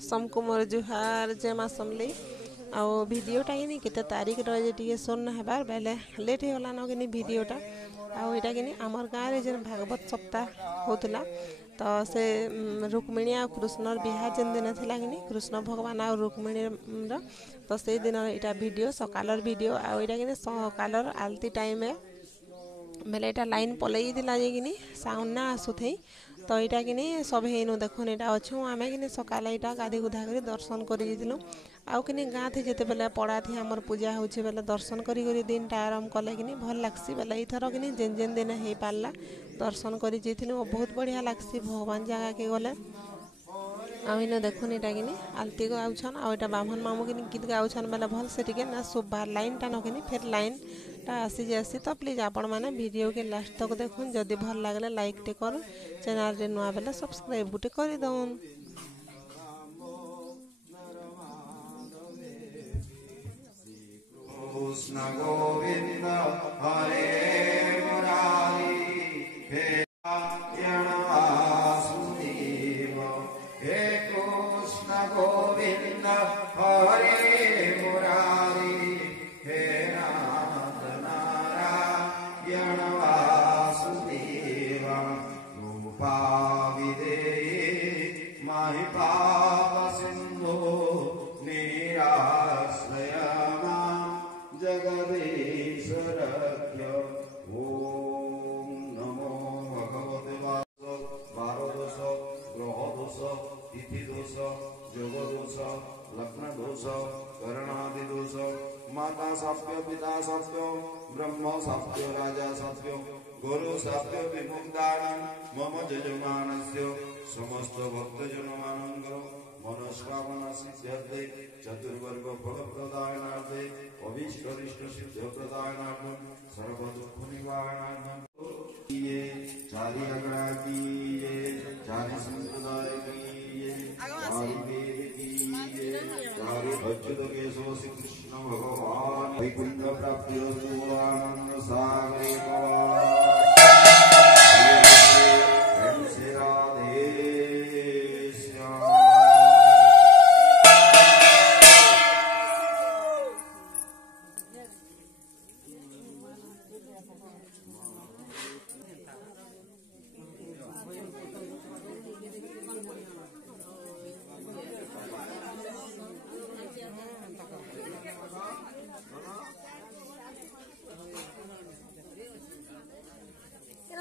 समको मोर जुहार जय माँ समली आउ भिडियोटा कि केते तारीख रहे टे सोन हेबार बेले लेट होगा न कि भिडियोटा आउ यहाँ कि आमर गाँव में जेन भागवत सप्ताह होता तो से रुक्मिणी आ कृष्णर बिहा जेन दिन थी कि कृष्ण भगवान आ रुक्मिणी तो से दिन यहाँ वीडियो सकालर वीडियो आउ यहाँ कि सकालर आलती टाइम बेले यहाँ लाइन पलई कि साउंड ना आसुथई तो यहाँ कि सब हेनु देखुन यहाँ अच्छू आम कि सकाल यहाँ गाधी गुधा कर दर्शन कर आउ कि गाँ थी जिते बेले पड़ा थी आमर पूजा होचे बेले दर्शन करी दिन टा आरम्भ कले कि भल लगसी बेले इथर कि जेन जेन दिन हो पारा दर्शन कर बहुत बढ़िया लगसी भगवान जगह के गले आउ देखुन यहाँ कि आलती गाउछन आउ यहाँ ब्राह्मण मामू कि गीत गाउछन बेले भल से टिके ना सुबार लाइन टा नखिनी फिर लाइन टा आसी जासी तो प्लीज आपण मैंने वीडियो के लास्ट तक देखुन जदि भल लगे लाइक टे कर चैनल रे नुआ बेले सब्सक्राइब गुटे कर दउन। कृष्ण गोविंद हरे मुरारी हे वासुदेव हे कृष्ण गोविंद हरे मुरारी हे नाथ नारायण वासुदेव रूपा विदेहि माहि पाप सिंधु निराश्रय जगदीश्वरस्य ओम नमो भगवते वासुदेवाय ग्रह दोष तिथि दोष योग दोष लग्न दोष करणादि दोष माता साप्य पिता साप्य ब्रह्म साप्य राजा साप्य गुरु साप्य विमुक्तानां मम यजमानस्य समस्त भक्तजन मानंग मनस्कामना सिद्ध्यर्थे चतुर्वर्ग फल प्रदानार्थे अभीष्ट सिद्ध प्रदानार्थम सर्व दुख निवारणार्थम ये चारि अग्रा की ये चारि संप्रदाय की ये चारि वेद की ये चारि अच्युत केशव श्री कृष्ण भगवान वैकुंठ प्राप्ति आनंद सागरे भगवान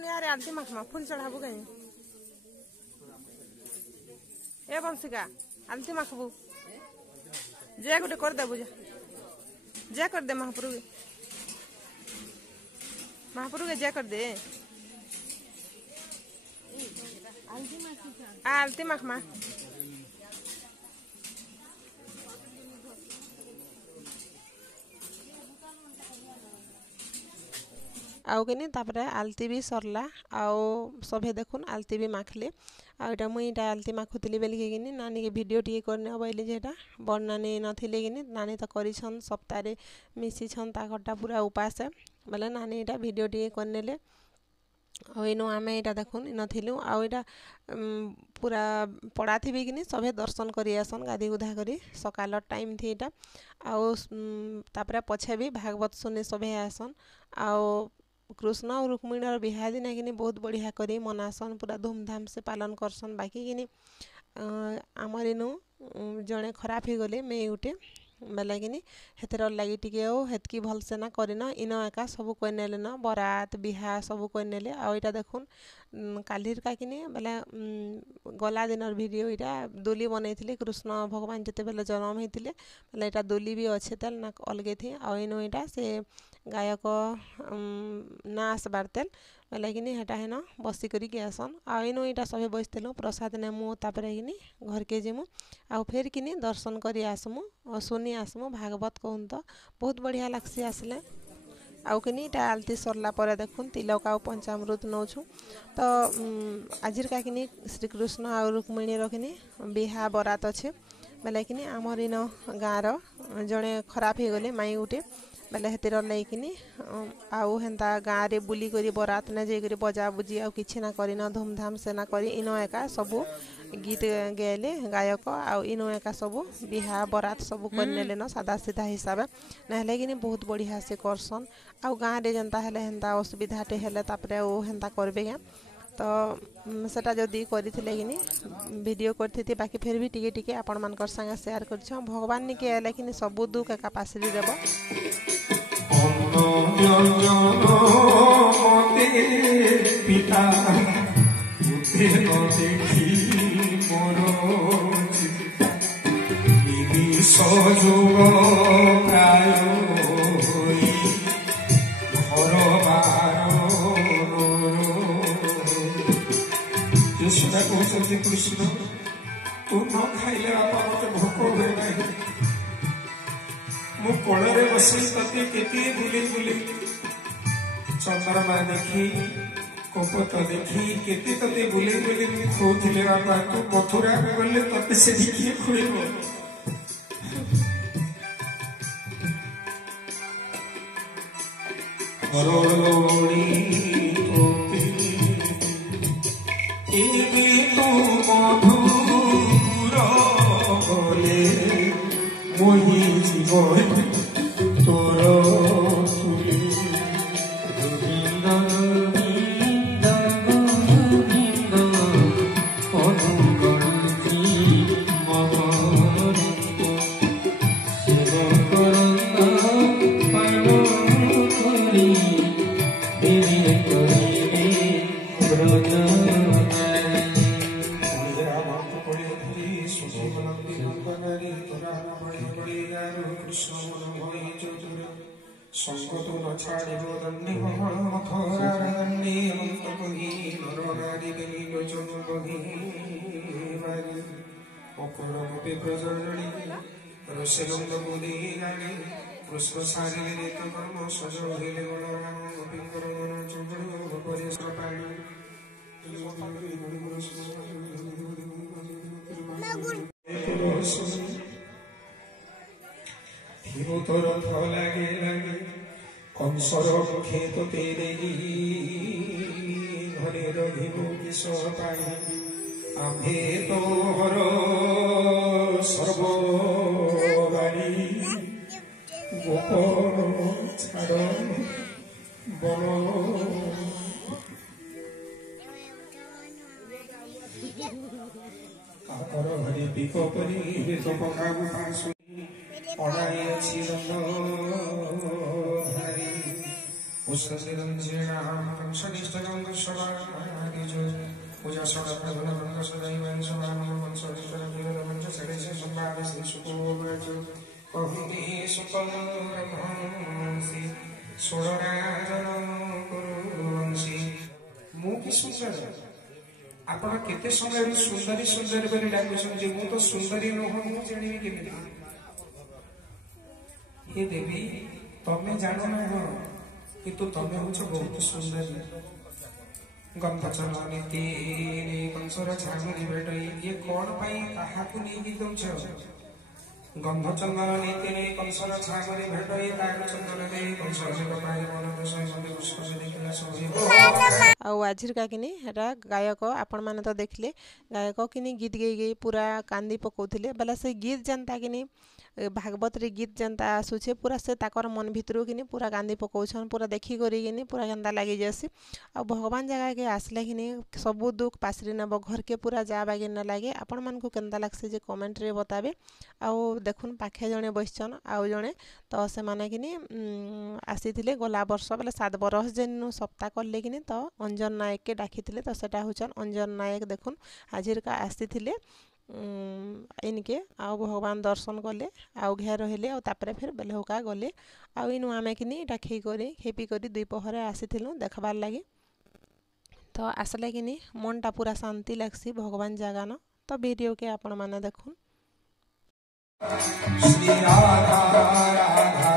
यार आरती मखमा फूल चढ़ाबू कहीं ए बंशिका आरती मखबू जय गोटे कर दे बुझा जय कर दे महाप्रभु के जय कर दे आरती मखमा आउ कि आलती भी सरला आउ सभे देखुन आलती भी माखले आईटा मुई आलती माखुली बेलिके कि नानी के वीडियो टी करने बोली जेटा बड़ नानी नथिले कि नानी तो करिछन सप्ताह मिसीछन ताकरटा पूरा उपास बोले नानी यहाँ वीडियो टी करने इनु आम यहाँ देखुन इन थिलु आउ यहाँ पूरा पड़ा थी कि सभे दर्शन कर आसन गाधी गुधा कर सकाल टाइम थी यहाँ आउ तापर पछे भी भागवत सुनी सभे आसन आउ कृष्ण और रुक्मिणी बिहा दिन कि बहुत बढ़िया करी मनासन पूरा धूमधाम से पालन करसन बाकी कि आमर इनु जड़े खराब हो गले मे गुटे बेले कि हेतर लगी टिके हेतकी भल से ना करन इन एका सब कहीने न बरात बिहा सब कहीने आउ यहाँ देखुन कालीर का कि बेले गला दिन वीडियो यहाँ दोली बनई कृष्ण भगवान जिते बेले जन्म होते बेले यहाँ दोली भी अच्छे तेल ना अलगे थी आउ इन यहाँ से गायक ना आसबार तेल बेले कि हेटा हेन बसिक आसन आउ इन यहाँ सब बसलु प्रसाद नेमु तापर कि घर के जीमु आउ फिर कि दर्शन कर आसमु और सुनी आसमु भागवत कहून तो बहुत बढ़िया लगसी आसले आउ कि आलती सरला पर देखुन तिलक आउ पंचामृत नौछु तो आजिर का कि श्रीकृष्ण आउ रुक्मिणी कि बिहा बरात अच्छे बेले कि आमर इन गाँव जड़े खराब हो गले माई गुटे बेले हेतिर लैकिनी आउ हेन्ता गाँव रे बुली करी बरात ने जाइकरी बजा बुजी आउ किछि ना करिना धूमधाम से ना करी इनो एका सबू गीत गाइले गायक आउ इनो एका सबू बिहा बरात सबू करनेले न सादा सीधा हिसाब नहले कि बहुत बढ़िया से करसन आउ गाँव रे जनता हेले हेन्ता असुविधाटे हेले तापरे ओ हेन्ता करबे क्या तो सेटा जदि करथिले कि वीडियो करथि बाकी फिर भी टिके टिके आपण मानकर संगे शेयर करछ भगवान नि के लेकिन सब दुख एका पासरी देबो पिता देखी सजोग प्राय घर बार कहते कृष्ण तू न खाइले बापा मत भोक हुए ना मु कोଳରେ बसी तते केती बुली बुली चंद्रमा देखी कपत देखी केती तते बुली बुली कहते बापा तू मथुरा गले तते से देखी खुएब हरोड़ी तोते एबे तो मधुर गले मोहि जीवन तोर तुले संगतो न छाड़िबो दन्नी महल मथुरा दन्नी अंत कही नरनारी देवी लोचन बही बारी अपर मोटे प्रजननी रसेनंद मोदी गानी कृष्ण सारी रे तो कर्म सज हेले बलराम गोपिंकर मन चुबड़ परिश्र पाणी तोर लगे लगे कंसर खेत तेरे घरे रहिबो किस पाई आम्भे तोहर सर्वबारी गोपन छाड़ बन काकर घरे पिक परी तो पकाबु पासु पढ़ाई अच्छी धारी उससे रंजीना कंसनिष्ठ गंग सवारी जो पूजा सदा प्रभु रंग सदाई वंश नाम वंश विष्णु विरल वंश सरे से संभाव से सुको जो कहूनी सुकल ब्रह्मसी सोडरा जन कुरुवंशी मु की सुंदर आपण केते समय सुंदरी सुंदर बरी डाकुछन जे मु तो सुंदरी न हो मु जानि केमिति हे देवी तमें जानो ना हो किंतु तमें हो बहुत सुंदर गंधचल नीति कंसर छागरी भेटई ये कौन पाई काहाकु नहीं दउछ गंधचंदन नीति कंसर छागरी भेटई तार चंदन ने कंसर से पाई मन दोष संदे उसको से देखला सोही आउ आजिर का किनी हेटा गायक आपण माने तो देखले गायक किनी गीत गई गई पूरा कांदी पकोथिले बला से गीत जनता किनी भागवत रे गीत जनता आसुचे पूरा से ताकर मन भितरु किनी पूरा कांदी पकोछन पूरा देखी करी किनी पूरा गंदा लागि जैसी आ भगवान जगह के आसले किनी सबु दुख पासरी नब घर के पूरा जा बागे न लागे आपण मन को केंदा लागसे जे कमेंट रे बताबे आ देखुन पाखे जणे बसचन आ जणे तो से माने किनी आसीथिले गला वर्ष बले 7 बरस जेनु सप्ताह करले किनी तो अंजन नायक के डाकिथिले तो सेटा होचन अंजन नायक देखुन हाजिर का आसीथिले इनके आउ भगवान दर्शन कले आउ घेर रहिले आ तापरे फिर बेलहुका गले आउ इनु आमे किनी एटा खेपी करी दुई पहरे आसीथिलु देखबार लागि तो आसले किनी मनटा पूरा शांति लागसी भगवान जगान तो वीडियो के आपण माने देखुन श्री राधा राधा राधा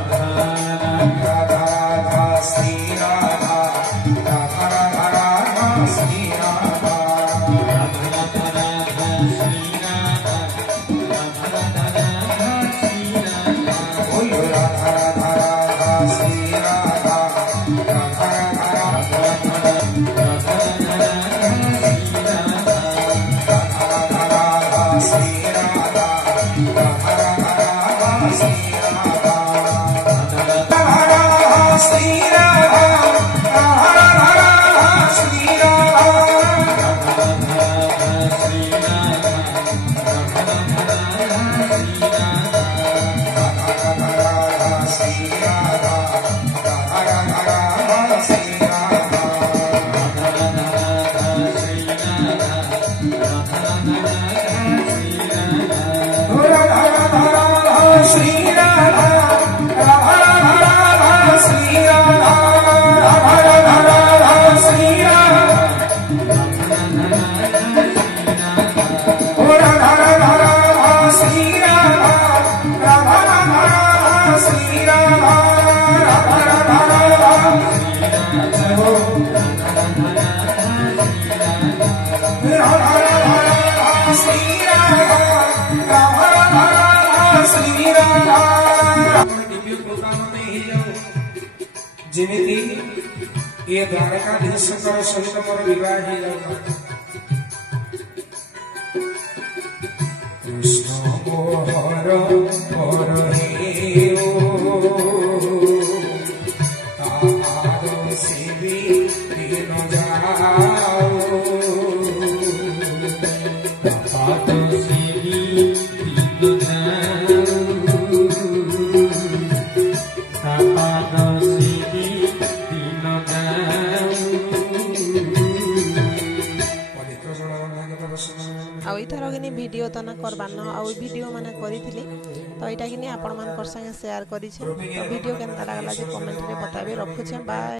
राधा राधा श्री राधा राधा राधा राधा श्री राधा ଯେମିତି ये द्वारकाधीशकर सहित मोर विवाह कृष्ण मोहर मोर तार सेवी दिन जाओ आउ इथर कि वीडियो तो ना करबार न आउ वीडियो माने करी तो यहाँ कि आपण मान संगे शेयर करी तो वीडियो केनता लागला जे कमेंट रे बताबे रखुछे बाय।